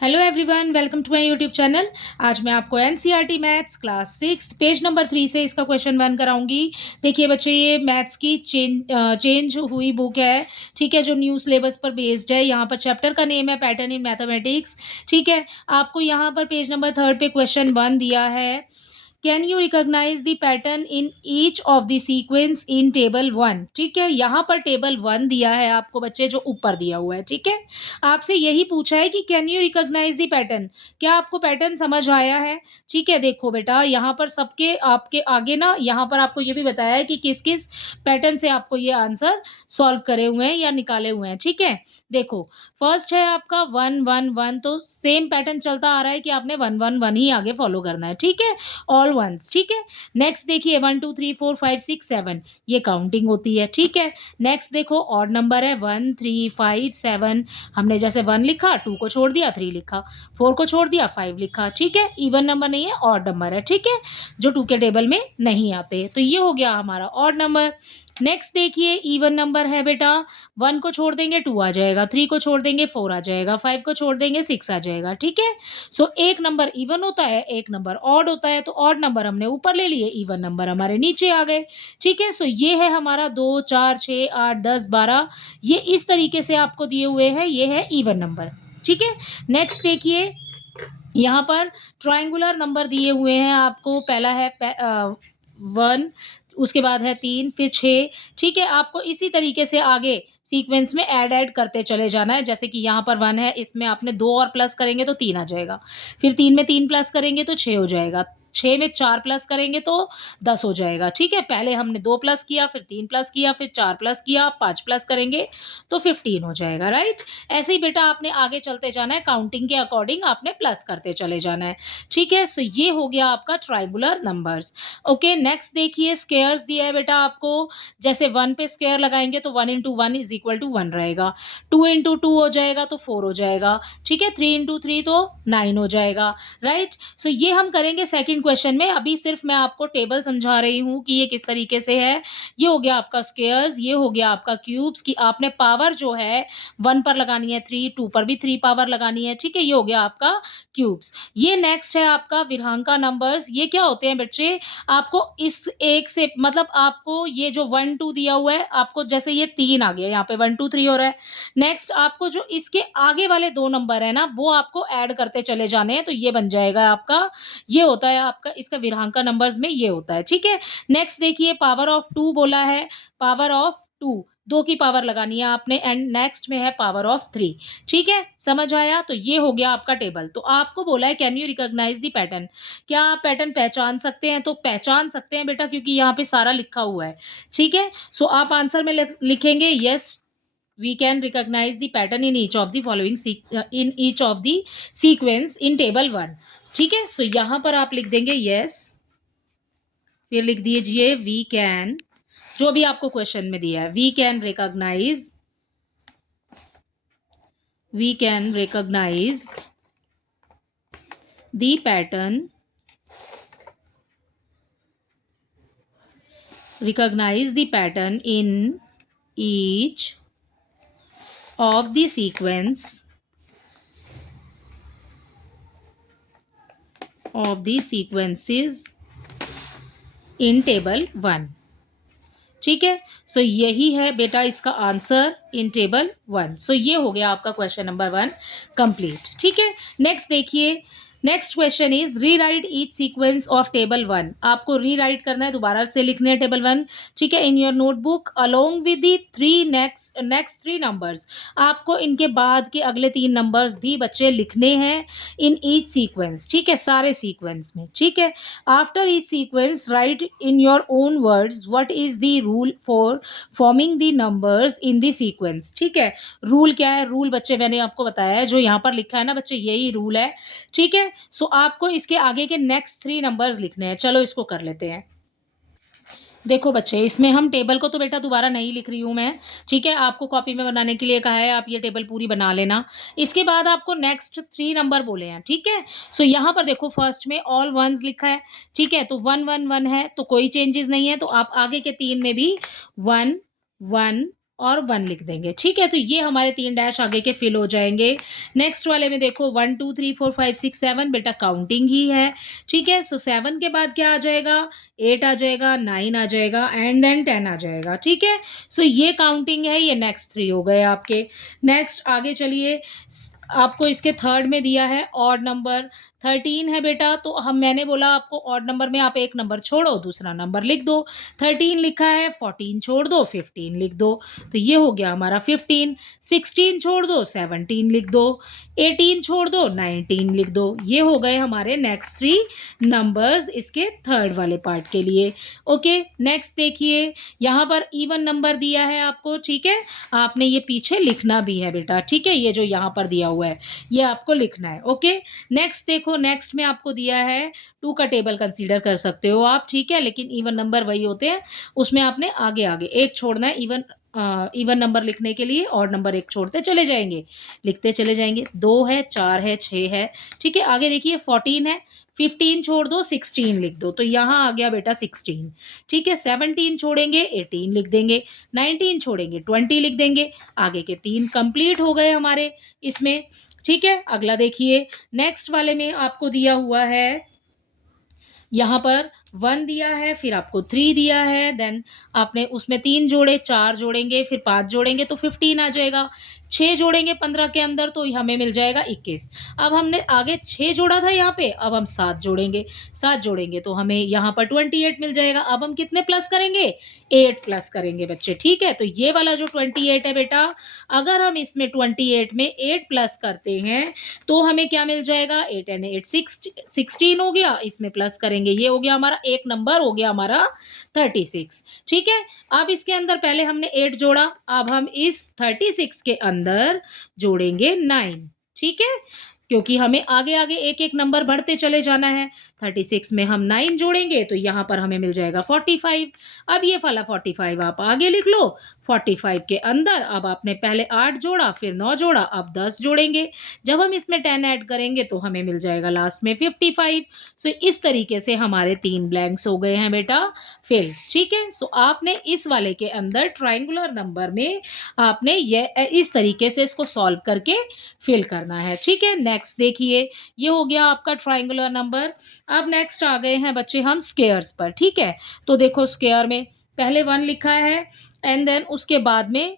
Hello everyone, welcome to my YouTube channel. आज मैं आपको NCERT maths class 6 page number 3 से इसका क्वेश्चन 1 कराऊंगी। देखिए बच्चे, ये मैथ्स की चेंज हुई बुक है। ठीक है, जो न्यू सिलेबस पर बेस्ड है। यहाँ पर चैप्टर का नेम है पैटर्न इन मैथमेटिक्स। ठीक है, आपको यहाँ पर पेज नंबर 3 पे क्वेश्चन 1 दिया है। Can you recognize the pattern in each of the sequence in table 1। ठीक है, यहाँ पर टेबल 1 दिया है आपको बच्चे, जो ऊपर दिया हुआ है। ठीक है, आपसे यही पूछा है कि can you recognize the pattern, क्या आपको पैटर्न समझ आया है। ठीक है, देखो बेटा, यहाँ पर सबके आपके आगे ना, यहाँ पर आपको ये भी बताया है कि किस किस पैटर्न से आपको ये आंसर सॉल्व करे हुए हैं या निकाले हुए हैं। ठीक है, देखो, फर्स्ट है आपका 1 1 1, तो सेम पैटर्न चलता आ रहा है कि आपने 1 1 1 ही आगे फॉलो करना है। ठीक है, ऑल वंस। ठीक है, नेक्स्ट देखिए 1 2 3 4 5 6 7, ये काउंटिंग होती है। ठीक है, नेक्स्ट देखो ऑड नंबर है 1 3 5 7। हमने जैसे 1 लिखा, 2 को छोड़ दिया, 3 लिखा, 4 को छोड़ दिया, 5 लिखा। ठीक है, इवन नंबर नहीं है, ऑड नंबर है। ठीक है, जो 2 के टेबल में नहीं आते, तो ये हो गया हमारा ऑड नंबर। नेक्स्ट देखिए इवन नंबर है बेटा, 1 को छोड़ देंगे 2 आ जाएगा, 3 को छोड़ देंगे 4 आ जाएगा, 5 को छोड़ देंगे 6 आ जाएगा। ठीक है, सो एक नंबर इवन होता है, एक नंबर ऑड होता है, तो ऑड नंबर हमने ऊपर ले लिए, इवन नंबर हमारे नीचे आ गए। ठीक है, सो ये है हमारा 2 4 6 8 10 12, ये इस तरीके से आपको दिए हुए हैं, ये है इवन नंबर। ठीक है, नेक्स्ट देखिए, यहाँ पर ट्राइंगुलर नंबर दिए हुए हैं आपको। पहला है 1, उसके बाद है 3, फिर 6। ठीक है, आपको इसी तरीके से आगे सीक्वेंस में ऐड करते चले जाना है। जैसे कि यहाँ पर 1 है, इसमें आपने 2 और प्लस करेंगे तो 3 आ जाएगा, फिर 3 में 3 प्लस करेंगे तो 6 हो जाएगा, 6 में 4 प्लस करेंगे तो 10 हो जाएगा। ठीक है, पहले हमने 2 प्लस किया, फिर 3 प्लस किया, फिर 4 प्लस किया, 5 प्लस करेंगे तो 15 हो जाएगा। राइट, ऐसे ही बेटा आपने आगे चलते जाना है, काउंटिंग के अकॉर्डिंग आपने प्लस करते चले जाना है। ठीक है, सो ये हो गया आपका ट्राइंगुलर नंबर्स। ओके, नेक्स्ट देखिए स्क्वायर्स दिया है बेटा आपको। जैसे 1 पे स्क्वायर लगाएंगे तो 1 इंटू 1 इज इक्वल टू 1 रहेगा, 2 इंटू 2 हो जाएगा तो 4 हो जाएगा। ठीक है, 3 इंटू 3 तो 9 हो जाएगा। राइट, सो ये हम करेंगे सेकंड क्वेश्चन में। अभी सिर्फ मैं आपको टेबल समझा रही हूँ कि ये किस तरीके से है। ये हो गया आपका स्क्वायर्स, ये हो गया आपका क्यूब्स, की आपने पावर जो है 1 पर लगानी है 3, 2 पर भी 3 पावर लगानी है। ठीक है, ये हो गया आपका क्यूब्स। ये नेक्स्ट है आपका विरहांका नंबर्स। ये क्या होते हैं बच्चे, आपको इस एक से मतलब आपको ये जो 1 2 दिया हुआ है, आपको जैसे ये 3 आ गया, यहाँ पे 1 2 3 हो रहा है। नेक्स्ट आपको जो इसके आगे वाले 2 नंबर है ना, वो आपको ऐड करते चले जाने हैं, तो ये बन जाएगा आपका, ये होता है आपका इसका विरहांका नंबर्स में ये होता है। ठीक है, नेक्स्ट देखिए पावर ऑफ 2 बोला है, पावर ऑफ 2, 2 की पावर लगानी है आपने, एंड नेक्स्ट में है पावर ऑफ 3। ठीक है, समझ आया, तो ये हो गया आपका टेबल। तो आपको बोला है can you recognize the pattern, क्या आप पैटर्न पहचान सकते हैं, तो पहचान सकते हैं बेटा, क्योंकि यहाँ पे सारा लिखा हुआ है। ठीक है, सो आप आंसर में लिखेंगे yes we can recognize the pattern in each of the following, in each of the sequence in table 1। ठीक है, सो यहाँ पर आप लिख देंगे यस, फिर लिख दीजिए वी कैन, जो भी आपको क्वेश्चन में दिया है, we can recognize, we can recognize the pattern, recognize the pattern in each of the sequence of the sequences in table 1। ठीक है, सो यही है बेटा इसका आंसर इन टेबल 1। सो ये हो गया आपका क्वेश्चन नंबर 1 कंप्लीट। ठीक है, नेक्स्ट देखिए, next question is rewrite each sequence of table 1। आपको रीराइट करना है, दोबारा से लिखने हैं टेबल 1। ठीक है, in your notebook along with the 3 next 3 numbers. आपको इनके बाद के अगले 3 नंबर्स भी बच्चे लिखने हैं इन ईच सीक्वेंस। ठीक है, सारे सीक्वेंस में। ठीक है, after each sequence right in your own words what is the rule for forming the numbers in the sequence. ठीक है, रूल क्या है, रूल बच्चे मैंने आपको बताया है, जो यहाँ पर लिखा है ना बच्चे, यही रूल है। ठीक है, सो आपको इसके आगे के नेक्स्ट 3 नंबर्स लिखने हैं। चलो इसको कर लेते हैं। देखो बच्चे, इसमें हम टेबल को तो बेटा दोबारा नहीं लिख रही हूँ मैं। ठीक है, आपको कॉपी में बनाने के लिए कहा है, आप ये टेबल पूरी बना लेना। इसके बाद आपको नेक्स्ट 3 नंबर बोले हैं। ठीक है, सो यहाँ पर देखो फर्स्ट में ऑल वंस लिखा है। ठीक है, तो 1 1 1 है, तो कोई चेंजेस नहीं है, तो आप आगे के 3 में भी 1 1 और 1 लिख देंगे, ठीक है। तो ये हमारे 3 डैश आगे के फिल हो जाएंगे। नेक्स्ट वाले में देखो 1 2 3 4 5 6 7 बेटा काउंटिंग ही है, ठीक है। सो 7 के बाद क्या आ जाएगा, 8 आ जाएगा, 9 आ जाएगा एंड देन 10 आ जाएगा, ठीक है। सो ये काउंटिंग है, ये नेक्स्ट 3 हो गए आपके। नेक्स्ट आगे चलिए, आपको इसके थर्ड में दिया है ऑड नंबर 13 है बेटा। तो हम मैंने बोला आपको ऑड नंबर में आप एक नंबर छोड़ो, दूसरा नंबर लिख दो। 13 लिखा है, 14 छोड़ दो, 15 लिख दो। तो ये हो गया हमारा 15। 16 छोड़ दो, 17 लिख दो। 18 छोड़ दो, 19 लिख दो। ये हो गए हमारे नेक्स्ट 3 नंबर्स इसके थर्ड वाले पार्ट के लिए। ओके, नेक्स्ट देखिए, यहाँ पर इवन नंबर दिया है आपको, ठीक है। आपने ये पीछे लिखना भी है बेटा, ठीक है। ये जो यहाँ पर दिया हुआ है ये आपको लिखना है। ओके, नेक्स्ट देखो, नेक्स्ट में आपको दिया है 2 का टेबल कंसीडर कर सकते हो आप, ठीक है। लेकिन इवन नंबर वही होते हैं, उसमें आपने आगे आगे एक छोड़ना है। इवन नंबर लिखने के लिए और नंबर एक छोड़ते चले जाएंगे, लिखते चले जाएंगे। 2 है, 4 है, 6 है, ठीक है। आगे देखिए 14 है, 15 छोड़ दो, 16 लिख दो। तो यहाँ आ गया बेटा 16, ठीक है। 17 छोड़ेंगे, 18 लिख देंगे। 19 छोड़ेंगे, 20 लिख देंगे। आगे के 3 कंप्लीट हो गए हमारे इसमें, ठीक है। अगला देखिए, नेक्स्ट वाले में आपको दिया हुआ है, यहाँ पर 1 दिया है, फिर आपको 3 दिया है, देन आपने उसमें 3 जोड़े, 4 जोड़ेंगे, फिर 5 जोड़ेंगे तो 15 आ जाएगा। 6 जोड़ेंगे 15 के अंदर तो हमें मिल जाएगा 21। अब हमने आगे 6 जोड़ा था यहाँ पे, अब हम 7 जोड़ेंगे। 7 जोड़ेंगे तो हमें यहाँ पर 28 मिल जाएगा। अब हम कितने प्लस करेंगे, 8 प्लस करेंगे बच्चे, ठीक है। तो ये वाला जो 28 है बेटा, अगर हम इसमें 28 में 8 प्लस करते हैं तो हमें क्या मिल जाएगा, 8 एंड 8 16 हो गया। इसमें प्लस करेंगे, ये हो गया हमारा एक नंबर, हो गया हमारा 36, ठीक है। अब इसके अंदर पहले हमने 8 जोड़ा, अब हम इस 36 के अंदर जोड़ेंगे 9, ठीक है। क्योंकि हमें आगे आगे एक एक नंबर बढ़ते चले जाना है। 36 में हम 9 जोड़ेंगे तो यहाँ पर हमें मिल जाएगा 45। अब ये वाला 45 आप आगे लिख लो। 45 के अंदर अब आपने पहले 8 जोड़ा, फिर 9 जोड़ा, अब 10 जोड़ेंगे। जब हम इसमें 10 ऐड करेंगे तो हमें मिल जाएगा लास्ट में 55। सो इस तरीके से हमारे 3 ब्लैंक्स हो गए हैं बेटा फिल, ठीक है। सो आपने इस वाले के अंदर ट्राइंगुलर नंबर में आपने ये इस तरीके से इसको सॉल्व करके फिल करना है, ठीक है। नेक्स्ट देखिए, ये हो गया आपका ट्राइंगुलर नंबर। अब नेक्स्ट आ गए हैं बच्चे हम स्क्वेयर्स पर, ठीक है। तो देखो स्क्वेयर में पहले 1 लिखा है एंड देन उसके बाद में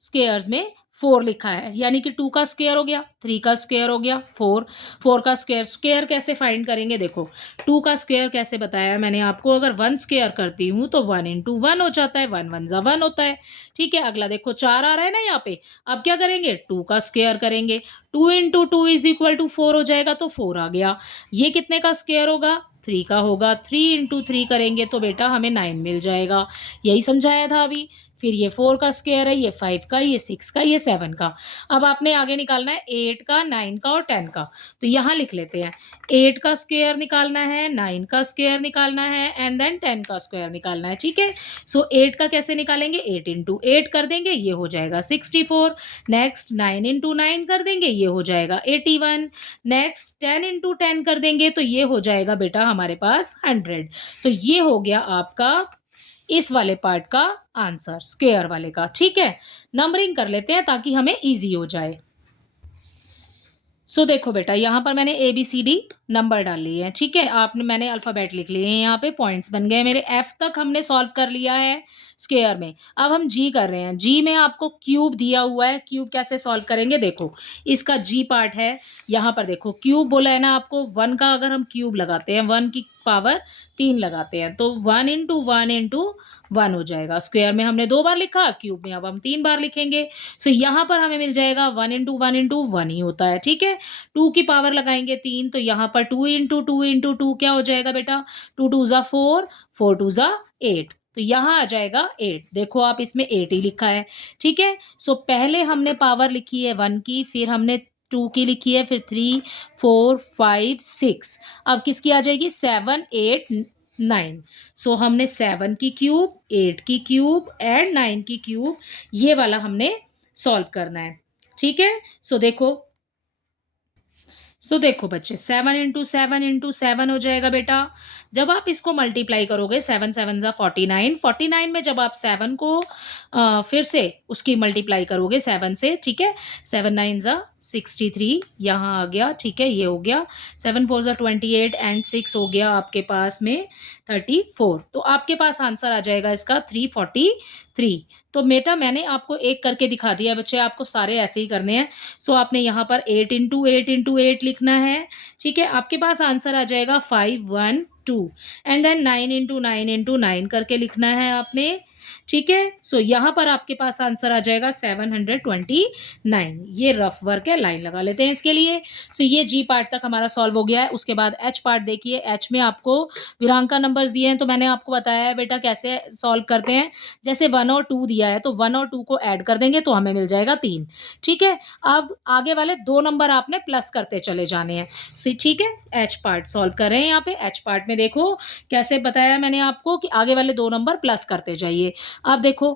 स्क्वेयर्स में 4 लिखा है, यानी कि 2 का स्क्वायर हो गया, 3 का स्क्वायर हो गया, 4 का स्क्वायर। स्क्वायर कैसे फाइंड करेंगे, देखो 2 का स्क्वायर कैसे बताया मैंने आपको, अगर 1 स्क्वायर करती हूँ तो 1 इंटू 1 हो जाता है, 1 1 ज़ा 1 होता है, ठीक है। अगला देखो 4 आ रहा है ना यहाँ पे, अब क्या करेंगे, 2 का स्क्वायर करेंगे, 2 इंटू 2 इज इक्वल टू 4 हो जाएगा, तो 4 आ गया। ये कितने का स्क्वायर होगा, 3 का होगा, 3 इंटू 3 करेंगे तो बेटा हमें 9 मिल जाएगा। यही समझाया था अभी। फिर ये 4 का स्क्वायर है, ये 5 का, ये 6 का, ये 7 का। अब आपने आगे निकालना है 8 का, 9 का और 10 का। तो यहाँ लिख लेते हैं, 8 का स्क्वायर निकालना है, 9 का स्क्वायर निकालना है एंड देन 10 का स्क्वायर निकालना है, ठीक है। सो 8 का कैसे निकालेंगे, 8 इंटू 8 कर देंगे, ये हो जाएगा 64। नेक्स्ट 9 इंटू 9 कर देंगे, ये हो जाएगा 81। नेक्स्ट 10 इंटू 10 कर देंगे तो ये हो जाएगा बेटा हमारे पास 100। तो ये हो गया आपका इस वाले पार्ट का आंसर, स्क्वायर वाले का, ठीक है। नंबरिंग कर लेते हैं ताकि हमें इजी हो जाए। सो देखो बेटा, यहाँ पर मैंने A B C D number डाल लिए हैं, ठीक है। आपने मैंने अल्फ़ाबेट लिख लिए हैं, यहाँ पे पॉइंट्स बन गए मेरे। एफ तक हमने सॉल्व कर लिया है स्क्वायर में। अब हम जी कर रहे हैं। जी में आपको क्यूब दिया हुआ है, क्यूब कैसे सॉल्व करेंगे, देखो इसका जी पार्ट है। यहाँ पर देखो क्यूब बोला है ना आपको, 1 का अगर हम क्यूब लगाते हैं, 1 की पावर 3 लगाते हैं तो 1 इंटू 1 इंटू 1 हो जाएगा। स्क्वायर में हमने 2 बार लिखा, क्यूब में अब हम 3 बार लिखेंगे। सो यहाँ पर हमें मिल जाएगा 1 इंटू 1 इंटू 1 ही होता है, ठीक है। 2 की पावर लगाएंगे 3, तो यहाँ पर 2 इंटू 2 इंटू 2 क्या हो जाएगा बेटा, 2 2 ज़ा 4, 4 2 ज़ा 8। तो यहाँ आ जाएगा 8। देखो आप इसमें 8 ही लिखा है, ठीक है। सो पहले हमने पावर लिखी है 1 की, फिर हमने 2 की लिखी है, फिर 3 4 5 6। अब किसकी आ जाएगी, 7 8 9। सो हमने 7 की क्यूब, 8 की क्यूब एंड 9 की क्यूब, ये वाला हमने सॉल्व करना है, ठीक है। सो देखो सो देखो बच्चे 7 हो जाएगा बेटा। जब आप इसको मल्टीप्लाई करोगे 7 7 ज़ा 49, 49 में जब आप 7 को फिर से उसकी मल्टीप्लाई करोगे 7 से, ठीक है? 7 9 ज़ा 63 यहाँ आ गया, ठीक है? ये हो गया। 7 4 ज़ा 28 एंड 6 हो गया आपके पास में 34। तो आपके पास आंसर आ जाएगा इसका 343। तो बेटा मैंने आपको एक करके दिखा दिया बच्चे, आपको सारे ऐसे ही करने हैं। सो आपने यहाँ पर 8 इंटू 8 इंटू 8 लिखना है, ठीक है? आपके पास आंसर आ जाएगा 512 एंड देन 9 इंटू 9 इंटू 9 करके लिखना है आपने, ठीक है? सो यहाँ पर आपके पास आंसर आ जाएगा 729। ये रफ वर्क है, लाइन लगा लेते हैं इसके लिए। सो ये जी पार्ट तक हमारा सॉल्व हो गया है। उसके बाद एच पार्ट देखिए, एच में आपको विरांका नंबर्स दिए हैं, तो मैंने आपको बताया है बेटा कैसे सॉल्व करते हैं। जैसे 1 और 2 दिया है, तो 1 और 2 को ऐड कर देंगे तो हमें मिल जाएगा 3, ठीक है? अब आगे वाले 2 नंबर आपने प्लस करते चले जाने हैं, ठीक है? एच पार्ट सॉल्व कर रहे हैं यहाँ पे। एच पार्ट में देखो कैसे बताया मैंने आपको कि आगे वाले 2 नंबर प्लस करते जाइए। अब देखो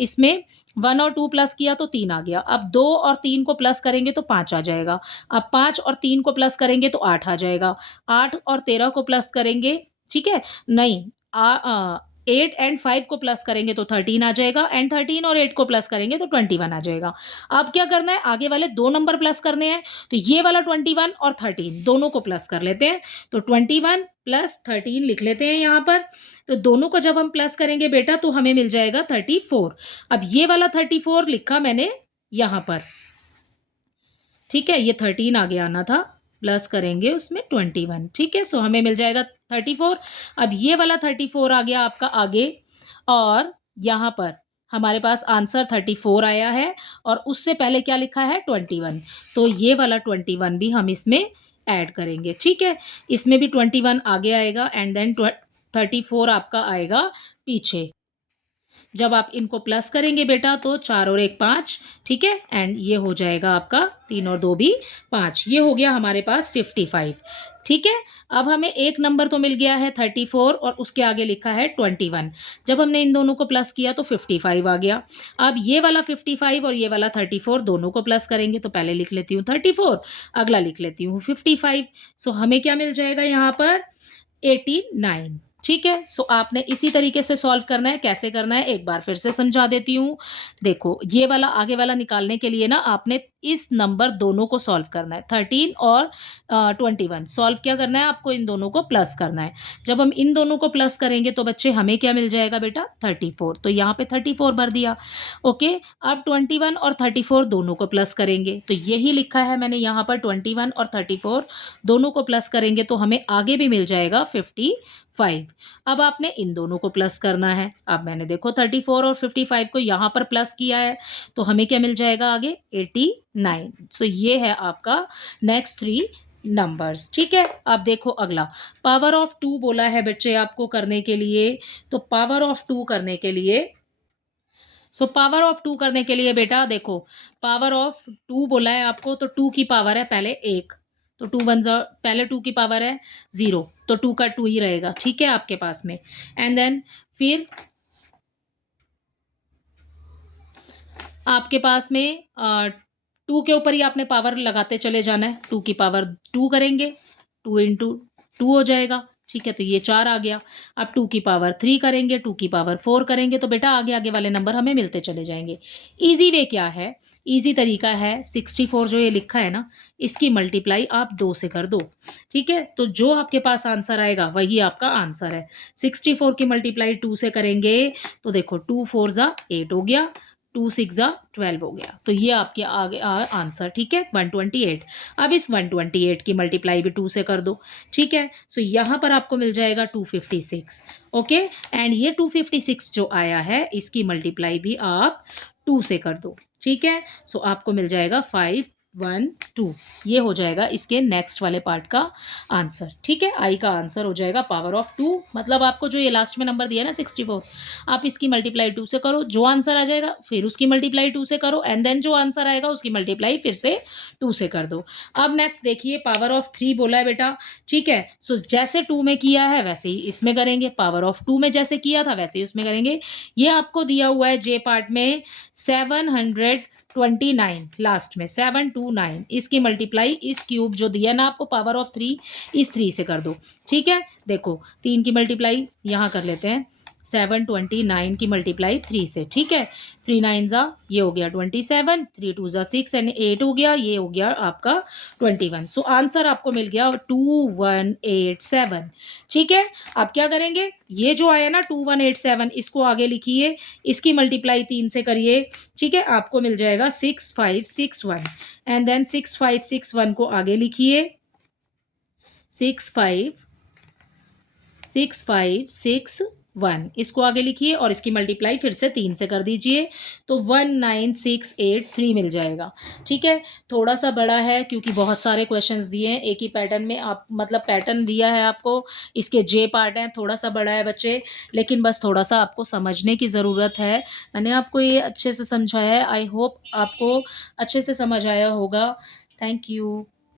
इसमें 1 और 2 प्लस किया तो 3 आ गया। अब 2 और 3 को प्लस करेंगे तो 5 आ जाएगा। अब 5 और 3 को प्लस करेंगे तो 8 आ जाएगा। 8 और 13 को प्लस करेंगे, ठीक है? नहीं, 8 एंड 5 को प्लस करेंगे तो 13 आ जाएगा एंड 13 और 8 को प्लस करेंगे तो 21 आ जाएगा। अब क्या करना है, आगे वाले 2 नंबर प्लस करने हैं, तो ये वाला 21 और 13 दोनों को प्लस कर लेते हैं। तो 21 प्लस 13 लिख लेते हैं यहाँ पर। तो दोनों को जब हम प्लस करेंगे बेटा तो हमें मिल जाएगा 34। अब ये वाला 34 लिखा मैंने यहाँ पर, ठीक है? ये 13 आगे आना था, प्लस करेंगे उसमें 21, ठीक है? सो हमें मिल जाएगा 34। अब ये वाला 34 आ गया आपका आगे, और यहाँ पर हमारे पास आंसर 34 आया है और उससे पहले क्या लिखा है 21। तो ये वाला 21 भी हम इसमें ऐड करेंगे, ठीक है? इसमें भी 21 आगे आएगा एंड देन 34 आपका आएगा पीछे। जब आप इनको प्लस करेंगे बेटा तो 4 और 1 5, ठीक है? एंड ये हो जाएगा आपका 3 और 2 भी 5। ये हो गया हमारे पास 55, ठीक है? अब हमें एक नंबर तो मिल गया है 34 और उसके आगे लिखा है 21। जब हमने इन दोनों को प्लस किया तो 55 आ गया। अब ये वाला 55 और ये वाला 34 दोनों को प्लस करेंगे, तो पहले लिख लेती हूँ 34, अगला लिख लेती हूँ 55। सो हमें क्या मिल जाएगा यहाँ पर 89, ठीक है? सो आपने इसी तरीके से सॉल्व करना है। कैसे करना है एक बार फिर से समझा देती हूँ। देखो ये वाला आगे वाला निकालने के लिए ना आपने इस नंबर दोनों को सॉल्व करना है, 13 और 21 सॉल्व क्या करना है आपको, इन दोनों को प्लस करना है। जब हम इन दोनों को प्लस करेंगे तो बच्चे हमें क्या मिल जाएगा बेटा 34, तो यहाँ पे 34 भर दिया। ओके, अब 21 और 34 दोनों को प्लस करेंगे, तो यही लिखा है मैंने यहाँ पर 21 और 34 दोनों को प्लस करेंगे तो हमें आगे भी मिल जाएगा 55। अब आपने इन दोनों को प्लस करना है। अब मैंने देखो 34 और 55 को यहाँ पर प्लस किया है, तो हमें क्या मिल जाएगा आगे 89। सो ये है आपका नेक्स्ट 3 नंबर्स, ठीक है? अब देखो अगला पावर ऑफ 2 बोला है बच्चे आपको करने के लिए। तो पावर ऑफ 2 करने के लिए, पावर ऑफ 2 करने के लिए बेटा देखो, पावर ऑफ 2 बोला है आपको, तो 2 की पावर है पहले 1, तो 2 वन ज़ा पहले 2 की पावर है 0, तो 2 का 2 ही रहेगा, ठीक है आपके पास में। एंड देन फिर आपके पास में 2 के ऊपर ही आपने पावर लगाते चले जाना है। 2 की पावर 2 करेंगे, 2 इंटू 2 हो जाएगा, ठीक है? तो ये 4 आ गया। अब 2 की पावर 3 करेंगे, 2 की पावर 4 करेंगे, तो बेटा आगे आगे वाले नंबर हमें मिलते चले जाएंगे। ईजी वे क्या है, ईजी तरीका है, 64 जो ये लिखा है ना, इसकी मल्टीप्लाई आप 2 से कर दो, ठीक है? तो जो आपके पास आंसर आएगा वही आपका आंसर है। 64 की मल्टीप्लाई 2 से करेंगे तो देखो 2 4 ज़ा 8 हो गया, 2 6 ज़ा 12 हो गया, तो ये आपके आगे आंसर, ठीक है? 128। अब इस 128 की मल्टीप्लाई भी 2 से कर दो, ठीक है? सो यहाँ पर आपको मिल जाएगा 256। ओके, एंड ये 256 जो आया है इसकी मल्टीप्लाई भी आप 2 से कर दो, ठीक है? सो आपको मिल जाएगा 512। ये हो जाएगा इसके नेक्स्ट वाले पार्ट का आंसर, ठीक है? आई का आंसर हो जाएगा पावर ऑफ 2। मतलब आपको जो ये लास्ट में नंबर दिया है ना 64, आप इसकी मल्टीप्लाई 2 से करो, जो आंसर आ जाएगा फिर उसकी मल्टीप्लाई 2 से करो, एंड देन जो आंसर आएगा उसकी मल्टीप्लाई फिर से 2 से कर दो। अब नेक्स्ट देखिए पावर ऑफ 3 बोला है बेटा, ठीक है? सो जैसे 2 में किया है वैसे ही इसमें करेंगे, पावर ऑफ 2 में जैसे किया था वैसे ही उसमें करेंगे। ये आपको दिया हुआ है जे पार्ट में 29 लास्ट में 729 इसकी मल्टीप्लाई इस क्यूब जो दिया ना आपको पावर ऑफ 3 इस 3 से कर दो। ठीक है, देखो 3 की मल्टीप्लाई यहाँ कर लेते हैं, 729 की मल्टीप्लाई 3 से। ठीक है, 3 9 ज़ा ये हो गया 27, 3 2 ज़ा 6 एंड 8 हो गया, ये हो गया आपका 21। सो आंसर आपको मिल गया 2187। ठीक है, आप क्या करेंगे, ये जो आया ना 2187 इसको आगे लिखिए, इसकी मल्टीप्लाई 3 से करिए। ठीक है, आपको मिल जाएगा 6561 एंड देन 6561 को आगे लिखिए, 6561 इसको आगे लिखिए और इसकी मल्टीप्लाई फिर से 3 से कर दीजिए, तो 19683 मिल जाएगा। ठीक है, थोड़ा सा बड़ा है क्योंकि बहुत सारे क्वेश्चंस दिए हैं एक ही पैटर्न में, आप मतलब पैटर्न दिया है आपको, इसके जे पार्ट हैं, थोड़ा सा बड़ा है बच्चे, लेकिन बस थोड़ा सा आपको समझने की ज़रूरत है। मैंने आपको ये अच्छे से समझाया है, आई होप आपको अच्छे से समझ आया होगा। Thank you.